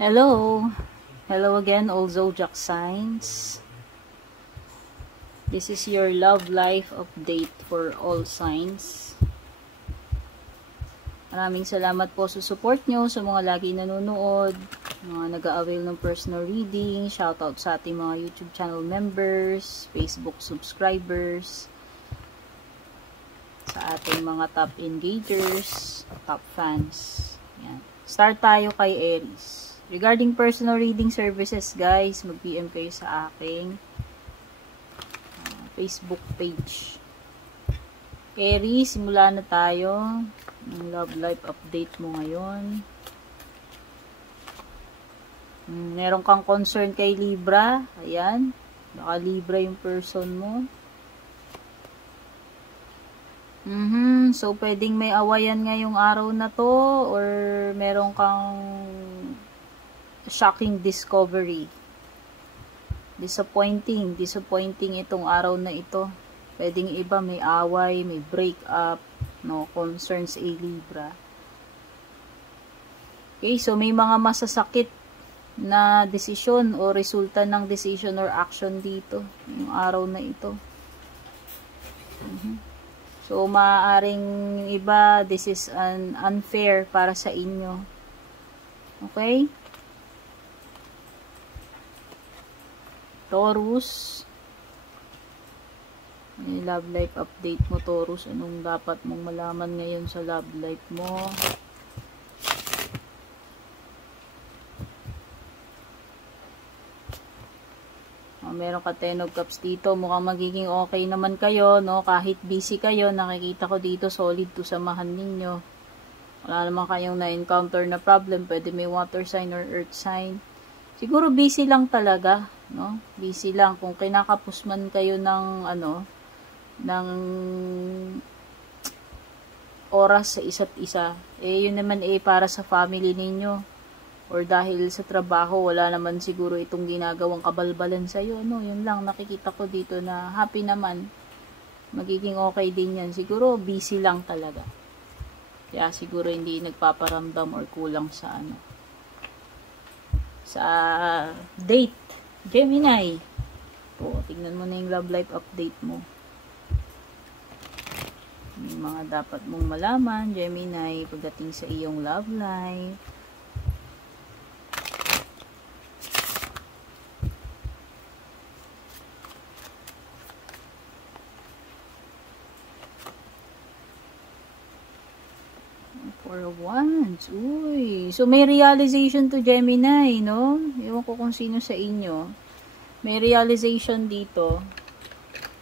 Hello! Hello again, all zodiac signs. This is your love life update for all signs. Maraming salamat po sa support nyo, sa mga lagi nanonood, mga nag-a-avail ng personal reading. Shoutout sa ating mga YouTube channel members, Facebook subscribers, sa ating mga top engagers, top fans. Yan. Start tayo kay Aries. Regarding personal reading services, guys, mag-PM kayo sa aking Facebook page. Aries, simula na tayo. Ang love life update mo ngayon. Meron kang concern kay Libra. Ayan. Baka Libra yung person mo. So, pwedeng may awayan ngayong araw na to or meron kang shocking discovery. Disappointing itong araw na ito. Pwedeng iba may away, may break up, no, concerns a Libra. Okay, so may mga masasakit na desisyon o resulta ng decision or action dito, yung araw na ito. So, maaaring iba, this is an unfair para sa inyo. Okay? Taurus. May love life update mo, Taurus. Anong dapat mong malaman ngayon sa love life mo? Meron ka 10 of cups dito. Mukhang magiging okay naman kayo, no? Kahit busy kayo, nakikita ko dito, solid to samahan ninyo. Wala naman kayong na-encounter na problem. Pwede may water sign or earth sign. Siguro busy lang talaga, no? Busy lang. Kung kinakapos man kayo ng, ng oras sa isa't isa, yun naman para sa family ninyo. Or dahil sa trabaho, wala naman siguro itong ginagawang kabalbalan sa'yo, no? Yun lang, nakikita ko dito na happy naman. Magiging okay din yan. Siguro, busy lang talaga. Kaya siguro hindi nagpaparamdam or kulang sa sa date. Gemini. O, tingnan mo na yung love life update mo. May mga dapat mong malaman, Gemini, pagdating sa iyong love life. Four of Wands. Uy. So, may realization to Gemini, no? Ewan ko kung sino sa inyo. May realization dito.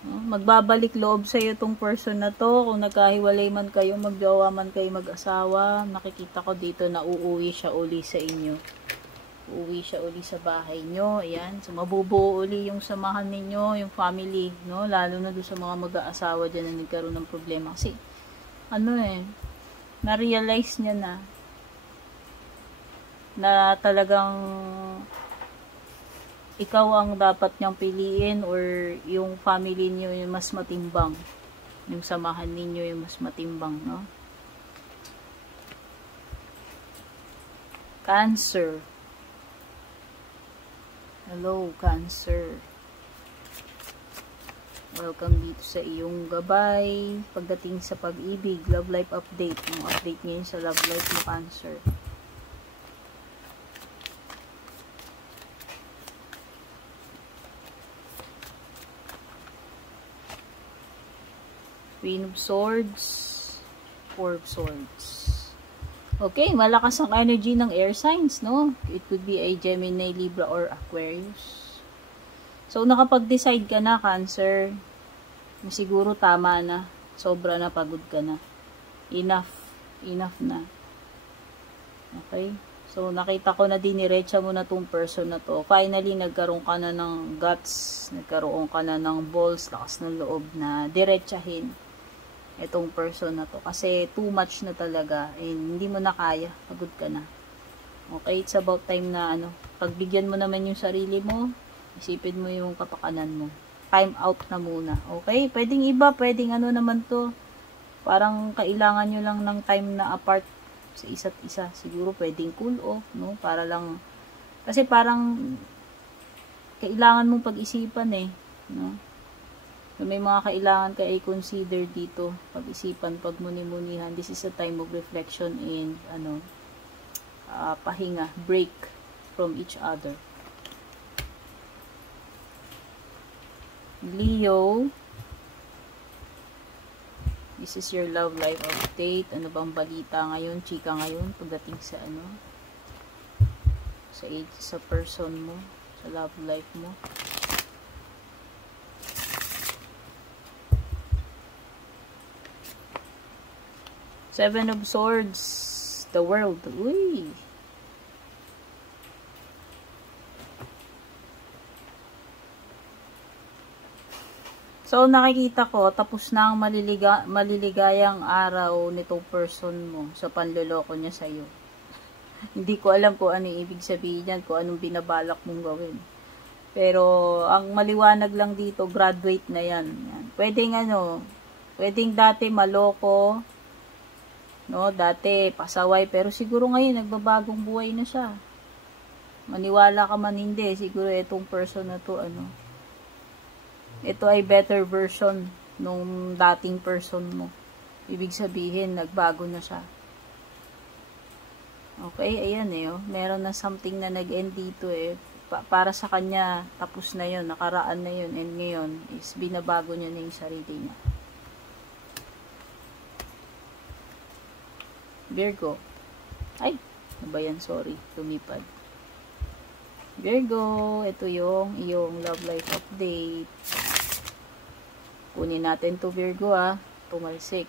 No? Magbabalik loob sa'yo tong person na to. Kung nagkahiwalay man kayo, magjowa man kayo, mag-asawa, nakikita ko dito na uuwi siya uli sa inyo. Uuwi siya uli sa bahay nyo. Ayan. So, mabubuo uli yung samahan ninyo, yung family, no? Lalo na doon sa mga mag-aasawa dyan na nagkaroon ng problema. Kasi, na-realize niya na talagang ikaw ang dapat niyang piliin or yung family niyo yung mas matimbang. Yung samahan ninyo yung mas matimbang, no? Cancer. Hello, Cancer. Welcome dito sa iyong gabay. Pagdating sa pag-ibig, love life update. Yung update ngayon sa love life mo, Cancer. Queen of Swords, Four of Swords. Okay, malakas ang energy ng air signs, no? It could be a Gemini, Libra, or Aquarius. So, nakapag-decide ka na, Cancer, siguro tama na. Sobra na, pagod ka na. Enough na. Okay? So, nakita ko na diniretsa mo na tong person na to. Finally, nagkaroon ka na ng guts, nagkaroon ka na ng balls, lakas ng loob na diretsahin itong person na to. Kasi, too much na talaga. And, hindi mo na kaya. Pagod ka na. Okay? It's about time na, pagbigyan mo naman yung sarili mo, isipin mo yung kapakanan mo. Time out na muna. Okay? Pwedeng iba, pwedeng naman to. Parang kailangan nyo lang ng time na apart sa isa't isa. Siguro pwedeng cool off, no? Para lang Kasi parang kailangan mong pag-isipan eh, no? So, may mga kailangan ka i-consider dito, pag-isipan, pagmuni-munihan. This is a time of reflection and pahinga, break from each other. Leo, this is your love life update. Ano bang balita ngayon, chika ngayon, pagdating sa sa person mo, sa love life mo. Seven of Swords, the World. Uy! So, nakikita ko, tapos na ang maliligayang araw nitong person mo sa panloloko niya sa'yo. Hindi ko alam kung ano yung ibig sabihin yan, kung anong binabalak mong gawin. Pero, ang maliwanag lang dito, graduate na yan. Pwedeng dati maloko, no, dati pasaway, pero siguro ngayon nagbabagong buhay na siya. Maniwala ka man hindi, siguro itong person na to, ito ay better version nung dating person mo. Ibig sabihin, nagbago na siya. Okay, ayan meron na something na nag-end dito para sa kanya, tapos na yun, nakaraan na yun, and ngayon is binabago niya na yung sarili niya. Virgo. Ay, ano ba yan? Sorry, lumipad. Virgo, ito yung iyong love life update. Kunin natin to Virgo tumalsik.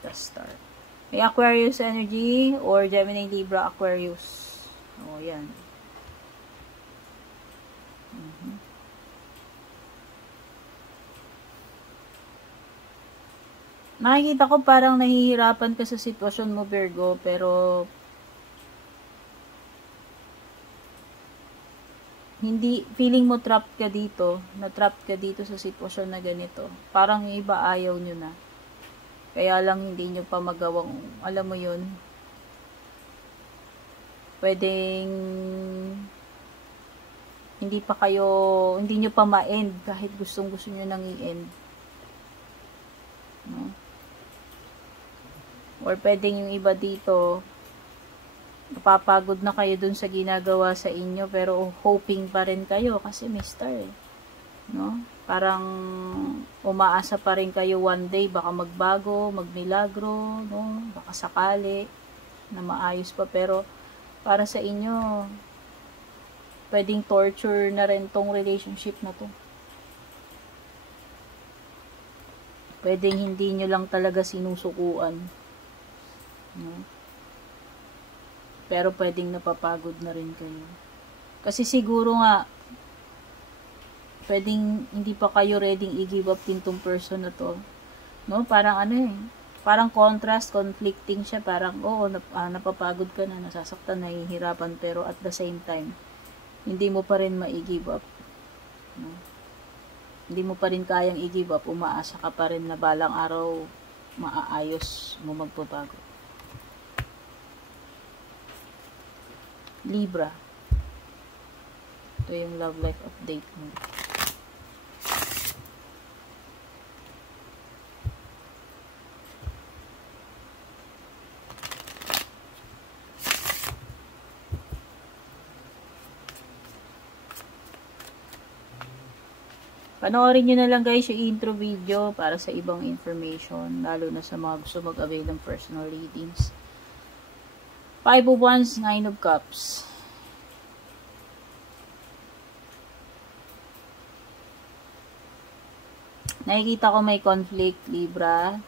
The start. May Aquarius energy or Gemini, Libra, Aquarius. O, yan. Nakikita ko parang nahihirapan ka sa sitwasyon mo, Virgo, pero hindi, feeling mo trapped ka dito, na-trapped ka dito sa sitwasyon na ganito. Parang yung iba ayaw nyo na. Kaya lang hindi nyo pa magawang, alam mo yun, pwedeng hindi nyo pa ma-end kahit gustong-gusto nyo nang i-end. No? Or pwedeng yung iba dito, napapagod na kayo dun sa ginagawa sa inyo, pero hoping pa rin kayo kasi may star no? Parang umaasa pa rin kayo one day, baka magbago, magmilagro, no? Baka sakali na maayos pa, pero para sa inyo, pwedeng torture na rin tong relationship na to. Pwedeng hindi nyo lang talaga sinusukuan. No? Pero pwedeng napapagod na rin kayo. Kasi siguro nga, pwedeng hindi pa kayo ready i-give up din tong person na to. No? Parang parang contrast, conflicting siya. Parang, napapagod ka na, nasasaktan, nahihirapan, pero at the same time, hindi mo pa rin ma-give up. No? Hindi mo pa rin kayang i-give up, umaasa ka pa rin na balang araw, maaayos mo magbabago. Libra. Ito yung love life update mo. Panoorin nyo na lang guys yung intro video para sa ibang information, lalo na sa mga gusto mag-avail ng personal readings. 5 of Wands, 9 of Cups. Nakikita ko may conflict, Libra.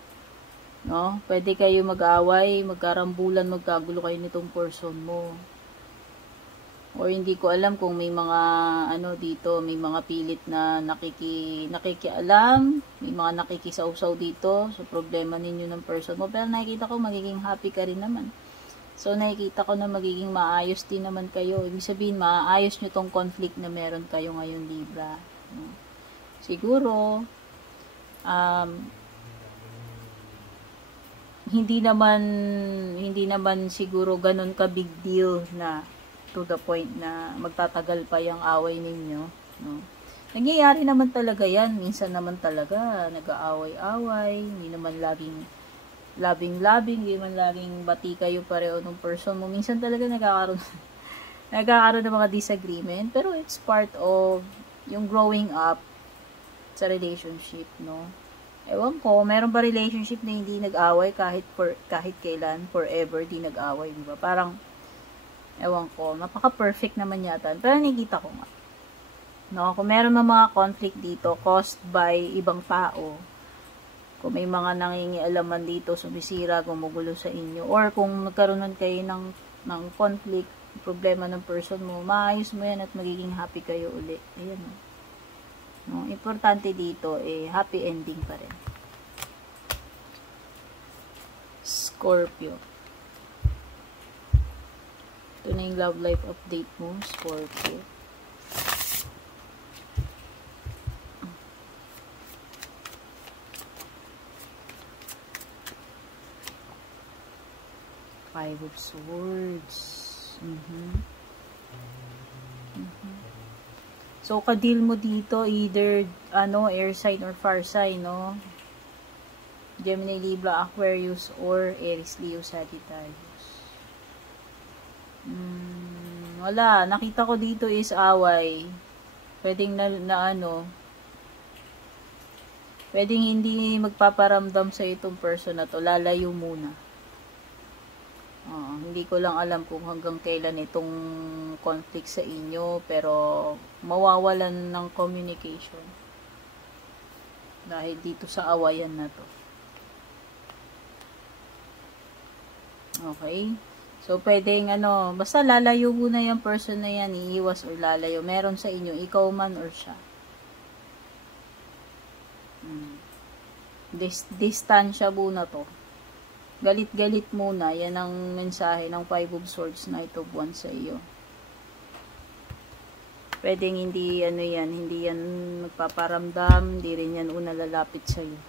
No? Pwede kayo mag-away, magkarambulan, magkagulo kayo nitong person mo. Or hindi ko alam kung may mga dito, may mga pilit na nakikialam, may mga nakikisawsaw dito sa problema ninyo ng person mo. Pero nakikita ko magiging happy ka rin naman. So, nakikita ko na magiging maayos din naman kayo. Ibig sabihin, maayos nyo tong conflict na meron kayo ngayon, Libra. No? Siguro, hindi naman siguro ganun ka big deal na to the point na magtatagal pa yung away ninyo, no? Nangyayari naman talaga yan. Minsan naman talaga nag-aaway-away, hindi naman laging loving-loving, hindi naman laging bati kayo pareho ng person mo. Minsan talaga nagkakaroon ng mga disagreement, pero it's part of yung growing up sa relationship, no? Ewan ko, meron ba relationship na hindi nag-away kahit kailan, forever di nag-away, di ba? Parang, ewan ko, napaka-perfect naman yata. Pero nakikita ko nga. No, kung meron mga conflict dito caused by ibang tao, kung may mga nangingialaman dito, sumisira, gumugulo sa inyo, or kung magkaroon kayo ng conflict, problema ng person mo, maayos mo yan at magiging happy kayo uli. Ayan. No, importante dito, happy ending pa rin. Scorpio. Ito na yung love life update mo, Scorpio. Five of Swords. So, ka-deal mo dito, either, air sign or fire sign, no? Gemini, Libra, Aquarius, or Aries, Leo, Sagittarius. Wala. Nakita ko dito is away. Pwedeng pwedeng hindi magpaparamdam sa itong person na to. Lalayo muna. Hindi ko lang alam kung hanggang kailan itong conflict sa inyo, pero mawawalan ng communication dahil dito sa awayan na to. Okay? So, pwedeng basta lalayo muna yung person na yan, iiwas or lalayo. Meron sa inyo, ikaw man or siya. Distansya muna to. Galit-galit muna. Yan ang mensahe ng Five of Swords, Knight of Wands sa iyo. Pwedeng hindi hindi yan magpaparamdam, hindi rin yan una lalapit sa iyo.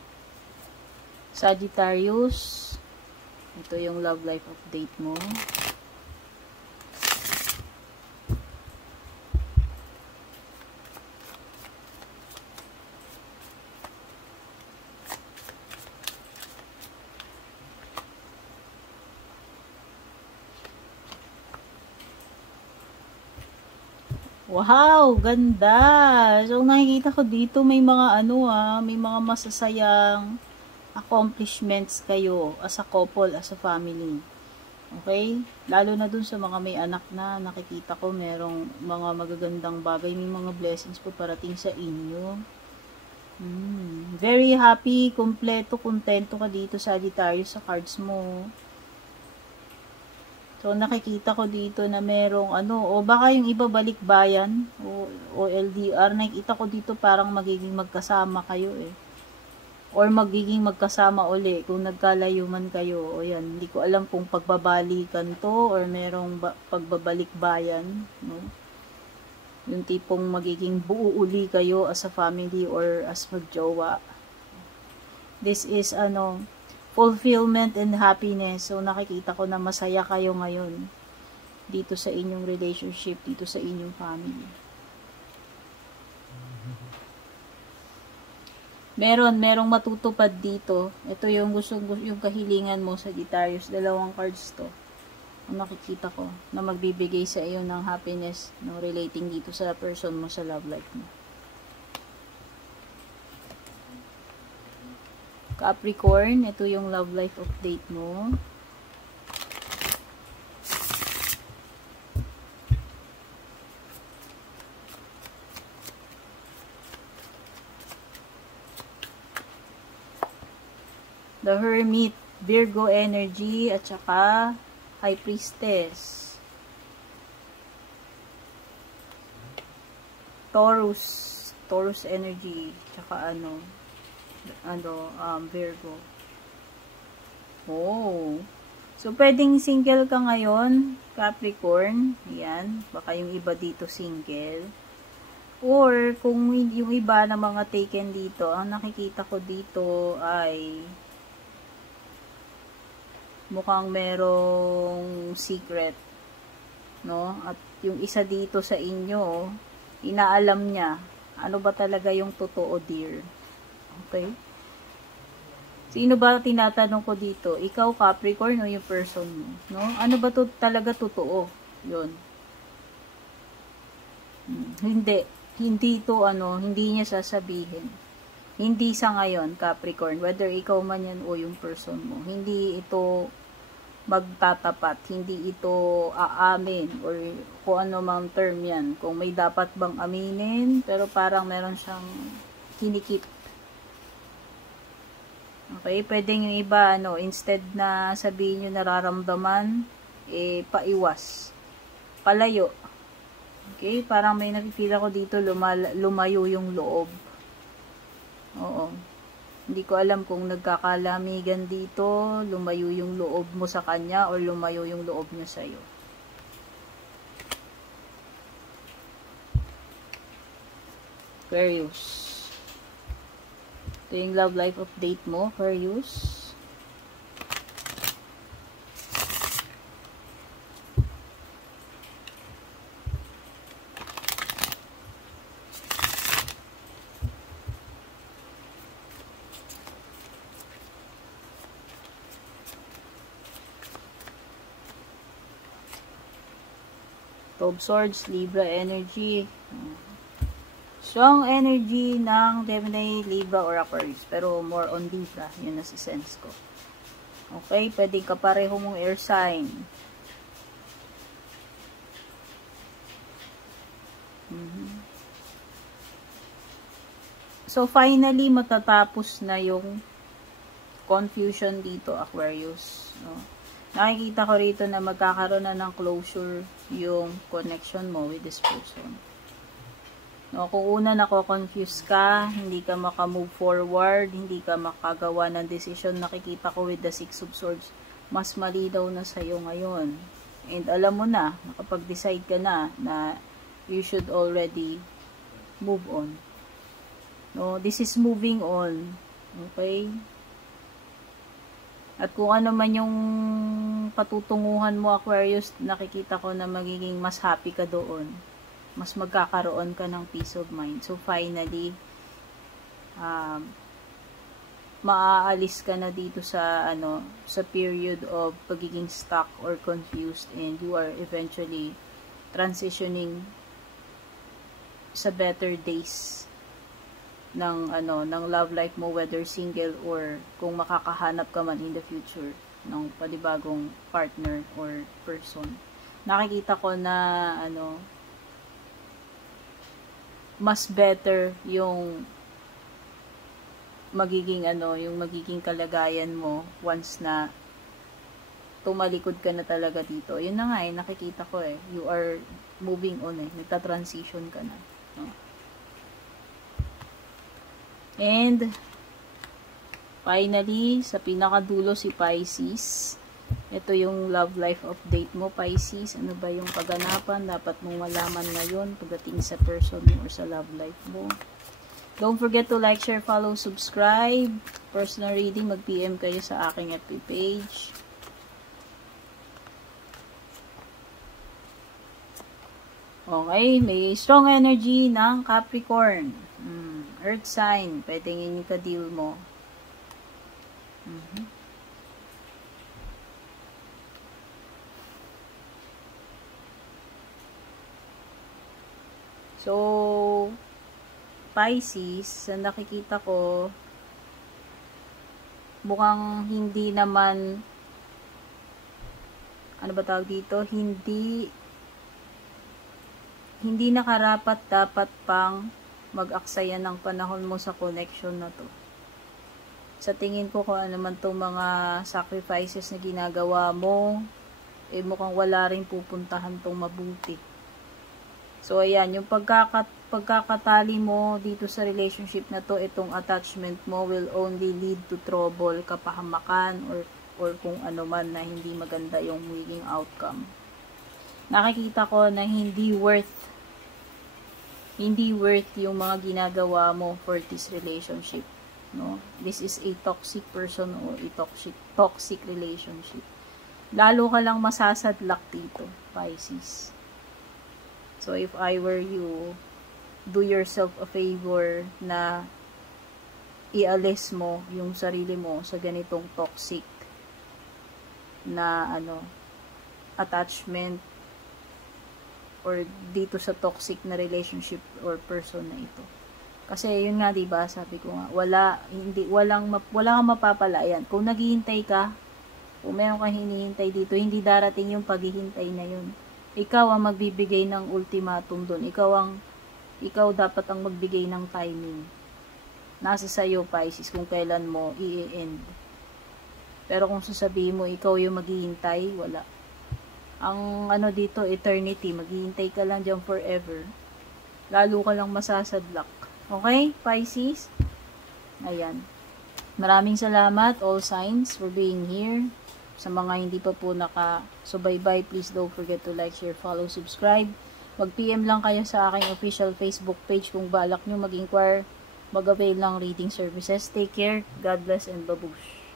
Sagittarius, ito yung love life update mo. Wow, ganda. So, nakikita ko dito may mga may mga masasayang accomplishments kayo as a couple, as a family. Okay? Lalo na dun sa mga may anak na, nakikita ko merong mga magagandang bagay, may mga blessings po parating sa inyo. Very happy, kompleto, kontento ka dito, Sagittarius, sa cards mo. So, nakikita ko dito na merong o baka yung iba balikbayan, o LDR, nakikita ko dito parang magiging magkasama kayo or magiging magkasama uli kung nagkalayo man kayo. O yan, hindi ko alam kung pagbabalikan to or merong pagbabalikbayan, no? Yung tipong magiging buo uli kayo as a family or as magjowa. This is fulfillment and happiness. So, nakikita ko na masaya kayo ngayon dito sa inyong relationship, dito sa inyong family. Merong matutupad dito. Ito yung yung kahilingan mo, Sagittarius. 2 cards to. Ang nakikita ko na magbibigay sa iyo ng happiness, no, relating dito sa person mo sa love life mo. Capricorn, ito yung love life update mo. The Hermit, Virgo energy, at saka High Priestess. Taurus energy, tsaka Virgo. Oh. So, pwedeng single ka ngayon, Capricorn. Yan. Baka yung iba dito single. Or, kung yung iba na mga taken dito, ang nakikita ko dito ay mukhang merong secret, no? At yung isa dito sa inyo, inaalam niya, ano ba talaga yung totoo, dear? Okay? Sino ba tinatanong ko dito? Ikaw, Capricorn, o yung person mo? No? Ano ba to talaga totoo? Yun. Hindi. Hindi to, hindi niya sasabihin. Hindi sa ngayon, Capricorn, whether ikaw man yan o yung person mo, hindi ito magtatapat, hindi ito aamin, or kung ano mang term yan. Kung may dapat bang aminin, pero parang meron siyang kinikip. Okay, pwedeng yung iba, instead na sabihin nyo nararamdaman, paiwas. Palayo. Okay, parang may nakikita ko dito, lumayo yung loob. Oo. Hindi ko alam kung nagkakalamigan dito, lumayo yung loob mo sa kanya, or lumayo yung loob niya sa'yo. Aquarius. Ito yung love life update mo, Aquarius. Two of Swords, Libra energy. Strong energy ng Gemini, Libra, or Aquarius. Pero more on Libra. Yun na si sense ko. Okay, pwedeng kapareho mong air sign. So, finally, matatapos na yung confusion dito, Aquarius. No? Nakikita ko rito na magkakaroon na ng closure yung connection mo with this person. No, kung una nako-confuse ka, hindi ka makamove forward, hindi ka makagawa ng decision, nakikita ko with the Six of Swords, mas malinaw na sa'yo ngayon. And alam mo na, nakapag-decide ka na you should already move on. No, this is moving on. Okay? At kung ano man yung patutunguhan mo, Aquarius, nakikita ko na magiging mas happy ka doon. Mas magkakaroon ka ng peace of mind. So, finally, maaalis ka na dito sa, sa period of pagiging stuck or confused, and you are eventually transitioning sa better days ng love life mo, whether single or kung makakahanap ka man in the future ng panibagong partner or person. Nakikita ko na mas better yung magiging yung magiging kalagayan mo once na tumalikod ka na talaga dito. Yun na nga nakikita ko you are moving on nagta-transition ka na. No? And finally, sa pinakadulo si Pisces. Ito yung love life update mo, Pisces. Ano ba yung kaganapan dapat mong malaman ngayon pagdating sa person mo or sa love life mo. Don't forget to like, share, follow, subscribe. Personal reading, mag-PM kayo sa aking FB page. Okay, may strong energy ng Capricorn. Earth sign, pwedeng yun yung ka-deal mo. So, Pisces, sa nakikita ko, mukhang hindi naman, ano ba tawag dito? Hindi nakarapat dapat pang mag-aksaya ng panahon mo sa connection na to. Sa tingin ko kung ano man itong mga sacrifices na ginagawa mo, mukhang wala rin pupuntahan tong mabuti. So, ayan, yung pagkakatali mo dito sa relationship na to, itong attachment mo will only lead to trouble, kapahamakan, or kung ano man na hindi maganda yung magiging outcome. Nakikita ko na hindi worth yung mga ginagawa mo for this relationship. No? This is a toxic person or a toxic relationship. lalo ka lang masasadlak dito, Pisces. So, if I were you, do yourself a favor na ialis mo yung sarili mo sa ganitong toxic na attachment or dito sa toxic na relationship or person na ito. Kasi yun nga, 'di ba, sabi ko nga, wala kang mapapalayan. Kung naghihintay ka, kung meron kang hinihintay dito, hindi darating yung paghihintay na yun. Ikaw ang magbibigay ng ultimatum doon. Ikaw dapat ang magbigay ng timing. Nasa sayo, Pisces, kung kailan mo i-end. Pero kung sasabihin mo, ikaw yung maghihintay, wala. Ang dito, eternity, maghihintay ka lang dyan forever. Lalo ka lang masasadlak. Okay, Pisces? Ayan. Maraming salamat, all signs, for being here. Sa mga hindi pa po nakasubaybay, please don't forget to like, share, follow, subscribe. Mag-PM lang kayo sa aking official Facebook page kung balak nyo mag-inquire, mag-avail ng reading services. Take care, God bless, and babush.